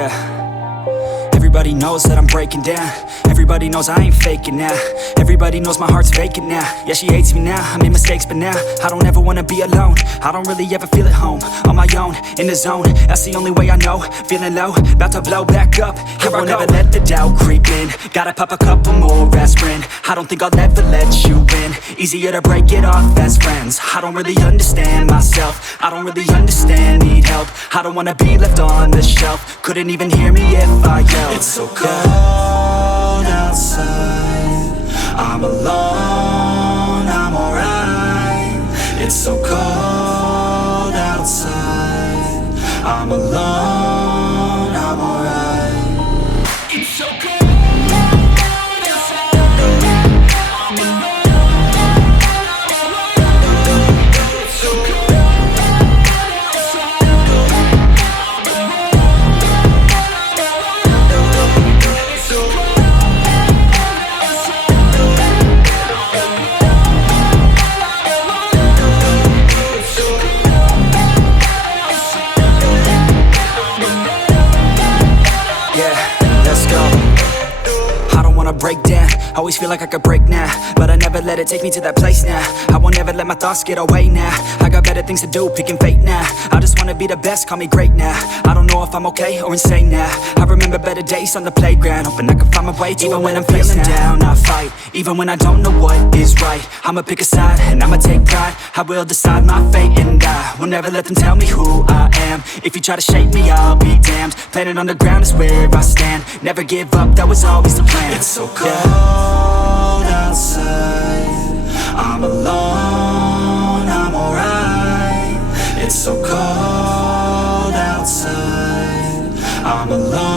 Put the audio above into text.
Yeah. Everybody knows that I'm breaking down. Everybody knows I ain't faking now. Everybody knows my heart's vacant now. Yeah, she hates me now, I made mistakes but now I don't ever wanna be alone. I don't really ever feel at home. On my own, in the zone, that's the only way I know. Feeling low, about to blow back up. Here I won't ever let the doubt creep in. Gotta pop a couple more aspirin. I don't think I'll ever let you in. Easier to break it off as friends. I don't really understand myself. I don't really understand, need help. I don't wanna be left on the shelf. Couldn't even hear me if I yelled. It's so cold outside. I'm alone, I'm alright. It's so cold outside. I'm alone, I'm alright. It's so cold. Break down, always feel like I could break now, but I never let it take me to that place now. I won't ever let my thoughts get away now. I got better things to do, picking fate now. I just wanna be the best, call me great now. I don't know if I'm okay or insane now. I remember better days on the playground, hoping I can find my way to even when I'm feeling down, I fight. Even when I don't know what is right, I'ma pick a side and I'ma take pride. I will decide my fate and I will never let them tell me who I am. If you try to shape me, I'll be damned. Planet on the ground is where I stand. Never give up, that was always the plan. It's so cold outside. I'm alone, I'm alright. It's so cold outside. I'm alone.